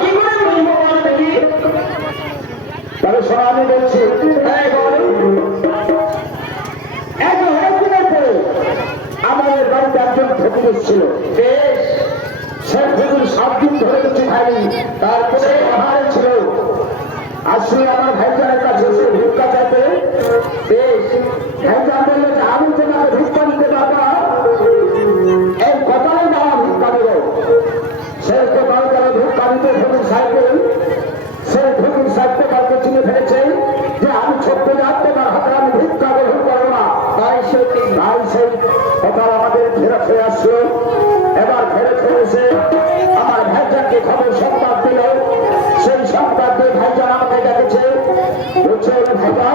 কি করে বুঝবো বল দেখি? তবে শোনো আমি বলছি, অনেকদিনের পরে আমাদের বাড়িতে একজন ফকির ছিল। বেশ, সে ফকির 7 দিন ধরে কিছু খায়নি, তারপরে আহারে ছিল। আসলে আমার ভাইজানের কাছে এসে ভিক্ষা চাইতে। বেশ, ভাইজান বললো যে আমি তোমাকে ভিক্ষা দিতে পারবো, এই কথাই দেওয়া ভিক্ষা দেব। সে কোথাও যারা ভিক্ষা দিতে ফকির সাহেবকে, সেই ফকির সাহেবকে কাউকে চিনে ফেলেছে যে আমি ছোট্ট যাক, তোমার হাতে আমি ভিক্ষা গ্রহণ করবো না। তাই সেই কথা আমাদের ফেরত হয়ে আসলো। এবার ফেরত হয়ে এসে আমার ভাইজানকে খবর সংবাদ দিল। সেই সংবাদ দিয়ে ভাইজান আমাকে ডেকেছে, বলছে ভাইজান